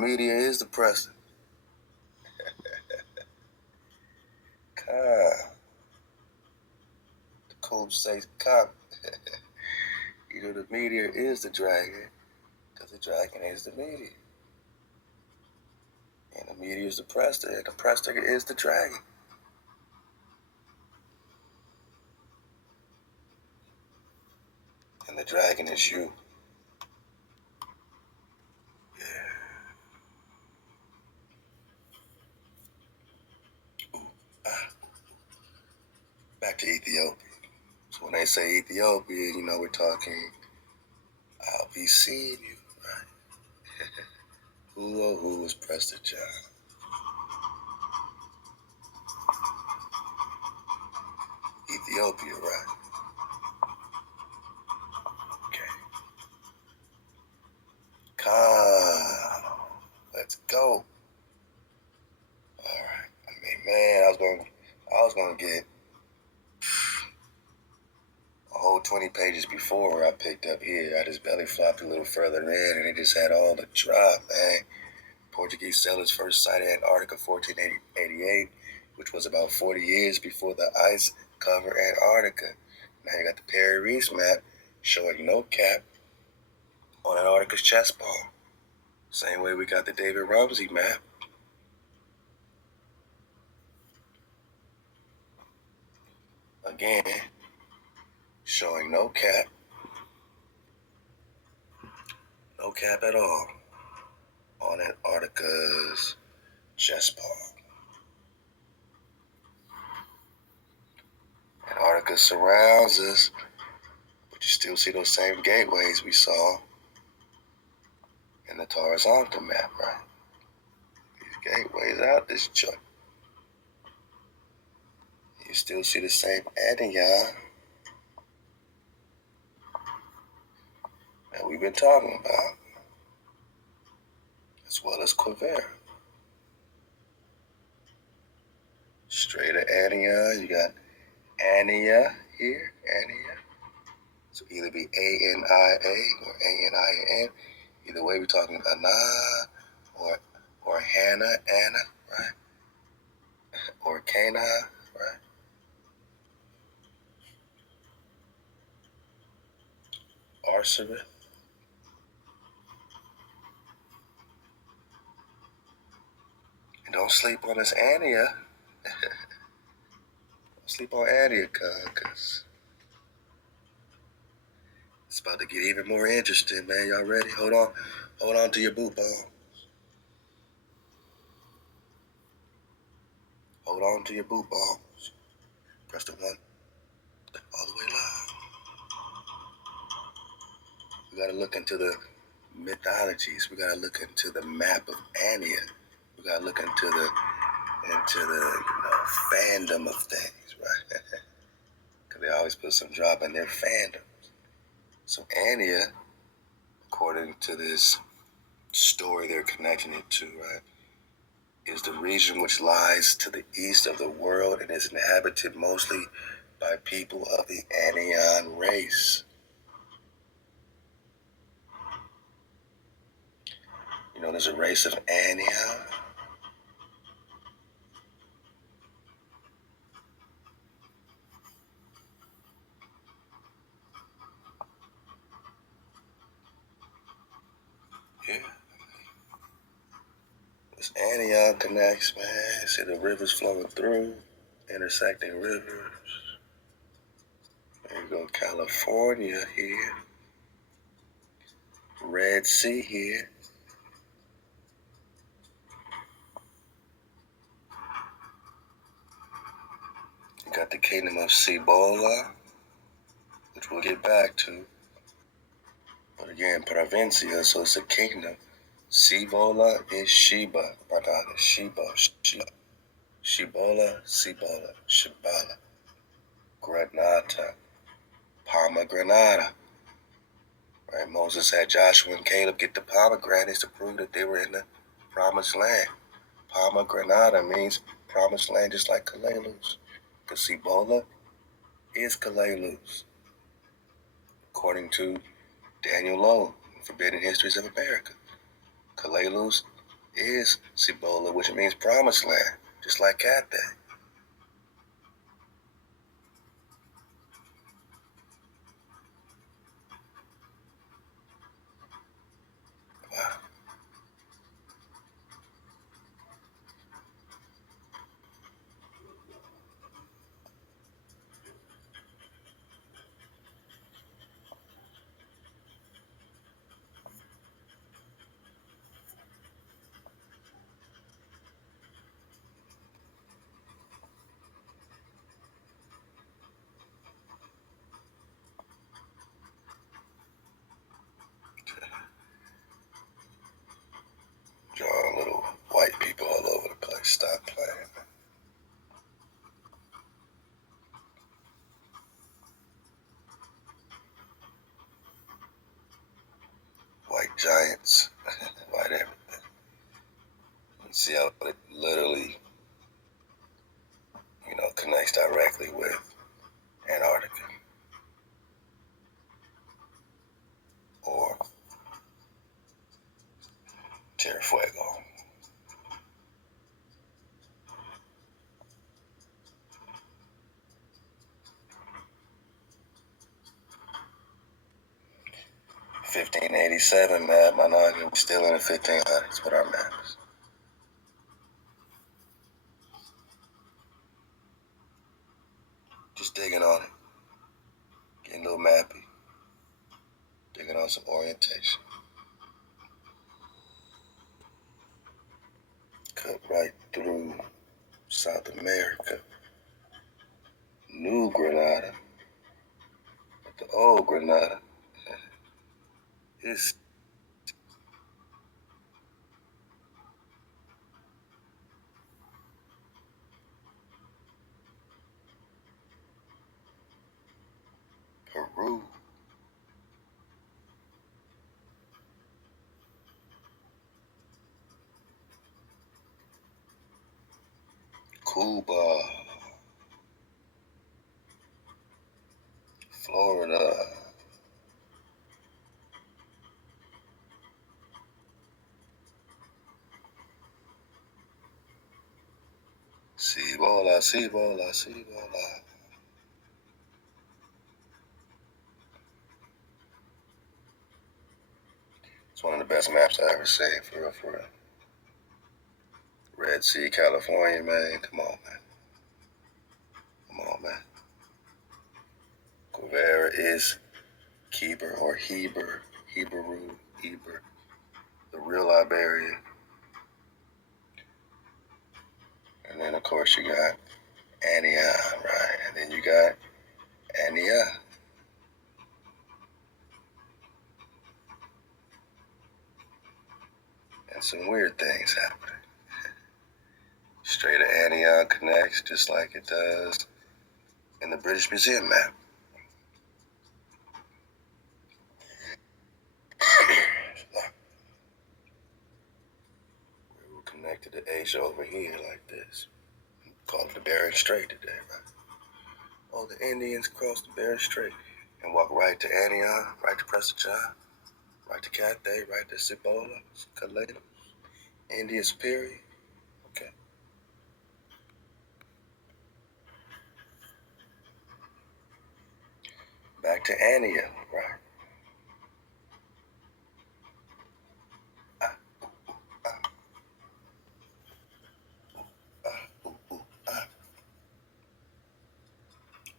media is the president. God. The coach says, "Come." The media is the dragon, because the dragon is the media. And the media is the president, and the president is the dragon. And the dragon is you. Yeah. Back to Ethiopia. So when they say Ethiopia, we're talking, I'll be seeing you, right? Who oh who is Prester John? Ethiopia, right? Okay. Come. Let's go. Alright. Man, I was gonna get a whole 20 pages before where I picked up here. I just belly flopped a little further in, and it just had all the drop, man. Portuguese settlers first sighted Antarctica 1488, which was about 40 years before the ice covered Antarctica. Now you got the Perry Reese map showing no cap on Antarctica's chest ball. Same way we got the David Rumsey map. Again, showing no cap at all on Antarctica's chest ball. Antarctica surrounds us, but you still see those same gateways we saw in the horizontal map, right? These gateways out this joint. You still see the same ANIA that we've been talking about, as well as Quivera. Straight to ANIA, you got ANIA here, ANIA. So either be ANIA or ANIN. Either way, we're talking Ana or Hannah, Anna, right? Or Cana, right? Arsarit. And don't sleep on this ANIA. Don't sleep on ANIA, because it's about to get even more interesting, man. Y'all ready? Hold on to your boot ball. Hold on to your boot balls. Press the one all the way loud. We gotta look into the mythologies. We gotta look into the map of ANIA. We gotta look into the fandom of things, right? Because they always put some drop in their fandom. So ANIA, according to this story they're connecting it to, right, is the region which lies to the east of the world and is inhabited mostly by people of the ANIAN race. There's a race of ANIA. Yeah. This ANIA connects, man. See the rivers flowing through, intersecting rivers. There you go, California here. Red Sea here. You got the kingdom of Cibola, which we'll get back to. But again, provincia, so it's a kingdom. Cibola is Sheba. Pardon, Sheba. Shibola, Cibola, Shibala. Granata. Pomegranata. Right? Moses had Joshua and Caleb get the pomegranates to prove that they were in the promised land. Pomegranata means promised land, just like Kalaluz. Because Cibola is Kalaluz, according to Daniel Lowe, Forbidden Histories of America. Kalaluz is Cibola, which means promised land, just like Cathay. Wow. Drawing little white people all over the place. Stop playing. White giants. White everything. You see how it literally, connects directly with Antarctica or Tierra Fuego. $15.87 map. I know we're still in the 1500s with our maps. Just digging on it. Getting a little mappy. Digging on some orientation. Cut right through South America. New Granada. But the old Granada is Peru. Cuba. Florida. Cibola, Cibola, Cibola. It's one of the best maps I ever seen, for real, for real. Red Sea, California, man. Come on, man. Come on, man. Guevara is Heber or Heber, Hebrew, Heber, the real Liberian. And then, of course, you got ANIA, right? And then you got ANIA. And some weird things happening. Strait of ANIA connects just like it does in the British Museum map. We're connected to Asia over here like this. Call it the Bering Strait today, right? All the Indians crossed the Bering Strait and walk right to Antioch, right to Prestigion, right to Cathay, right to Cibola, Calais, India Superior. Okay. Back to Antioch, right?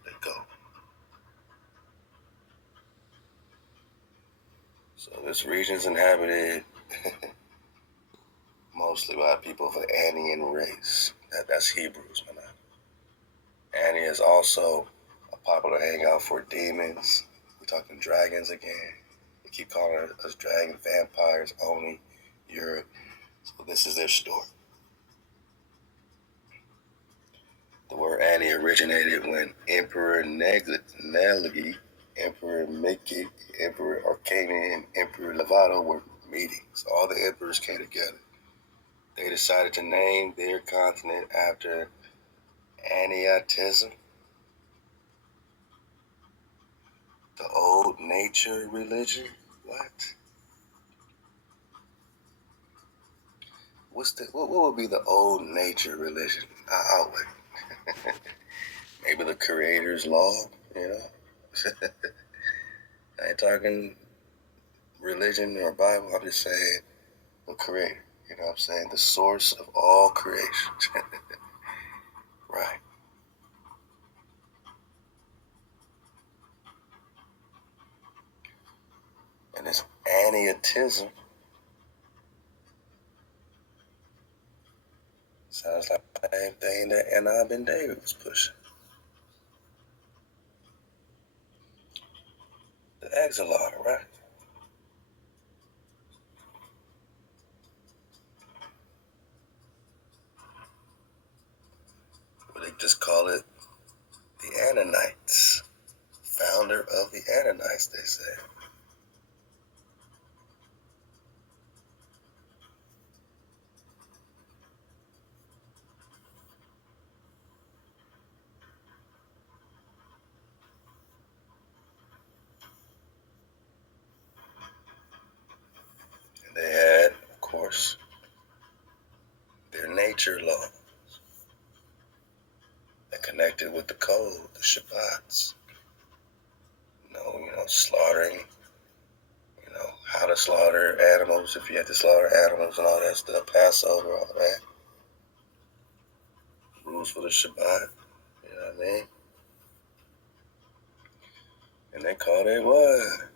Let go. So this region is inhabited mostly by people of an Anian race. That's Hebrews, man. Ania is also a popular hangout for demons. We're talking dragons again. They keep calling us dragon vampires only. Europe. So this is their story. The word Annie originated when Emperor Nelgi, Emperor Mickey, Emperor Arcanian, and Emperor Lovato were meeting. So all the emperors came together. They decided to name their continent after Aniatism, the old nature religion. What? what would be the old nature religion? I would. Maybe the Creator's law, you know? I ain't talking religion or Bible, I'm just saying the Creator. You know what I'm saying? The source of all creation. Right. And this ANIatism sounds like the same thing that ANIA Ben David was pushing. The Exilata, right? Or they just call it the Ananites. Founder of the Ananites, they say. And they had, of course, their nature law that connected with the code, the Shabbats. Slaughtering, how to slaughter animals, if you had to slaughter animals and all that stuff, Passover, all that. Rules for the Shabbat, you know what I mean? And they called it what?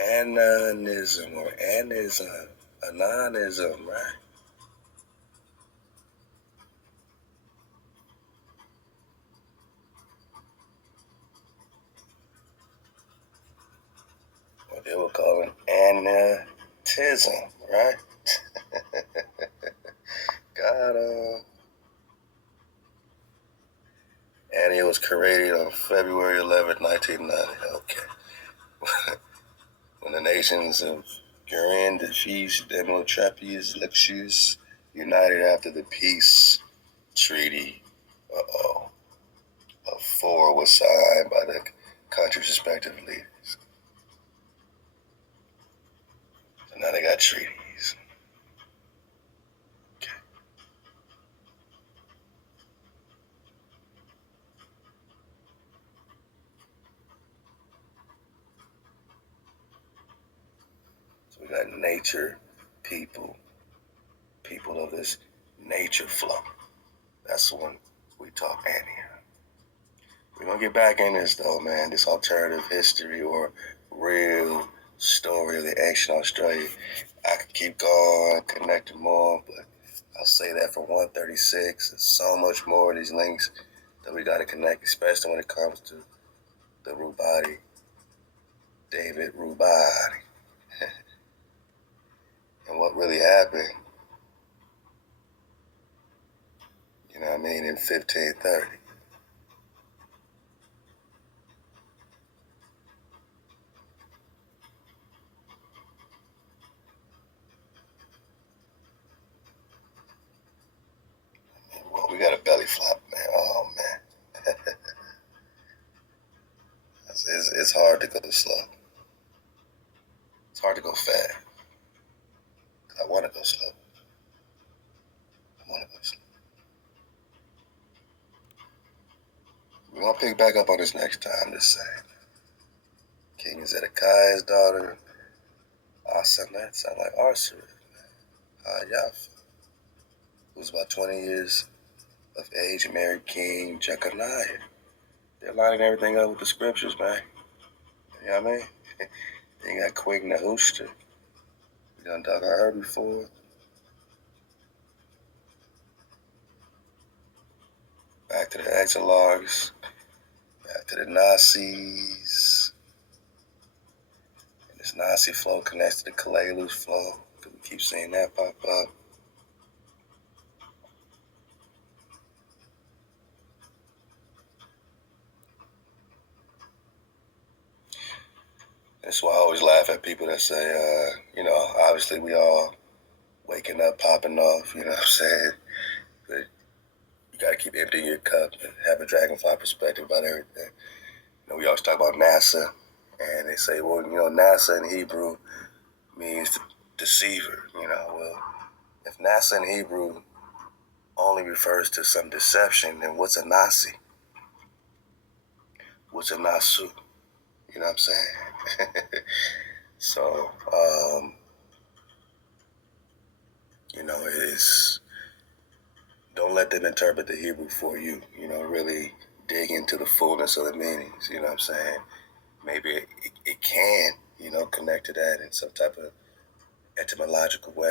Anonism or anism, anonism, right? What they were calling anitism, right? Got Annie was created on February 11th, 1990. Okay. When the nations of Gurin, Defeat, Demotrapius, Lipsius united after the peace treaty of four was signed by the country's respective leaders. So now they got treaties. Okay. So we got nature, people of this nature flow. That's the one we talk ANIA. We're gonna get back in this though, man. This alternative history or real story of the ancient Australia. I could keep going, connecting more, but I'll say that for 136. There's so much more of these links that we gotta connect, especially when it comes to the Rubadi, David Rubadi, and what really happened, you know what I mean, in 1530. Well, we got a belly flop, man. Oh, man. It's hard to go slow. It's hard to go fast. I want to go slow. I want to go slow. We're going to pick back up on this next time, just saying. King Zedekiah's daughter, Asenath, sound like Arthur, Yaf, who's about 20 years of age, married King Jeconiah. They're lining everything up with the scriptures, man. You know what I mean? Then you got Queen Nehushta. You done talk about her before. Back to the Exilarchs. Back to the Nazis. And this Nazi flow connects to the Kalelus flow. We keep seeing that pop up. That's why I always laugh at people that say, obviously we all waking up, popping off, you know what I'm saying? But you got to keep emptying your cup and have a dragonfly perspective about everything. We always talk about NASA, and they say, well, NASA in Hebrew means deceiver, well, If NASA in Hebrew only refers to some deception, then what's a Nasi? What's a Nasu? You know what I'm saying? So, you know, don't let them interpret the Hebrew for you. You know, really dig into the fullness of the meanings. You know what I'm saying? Maybe it can, you know, connect to that in some type of etymological way.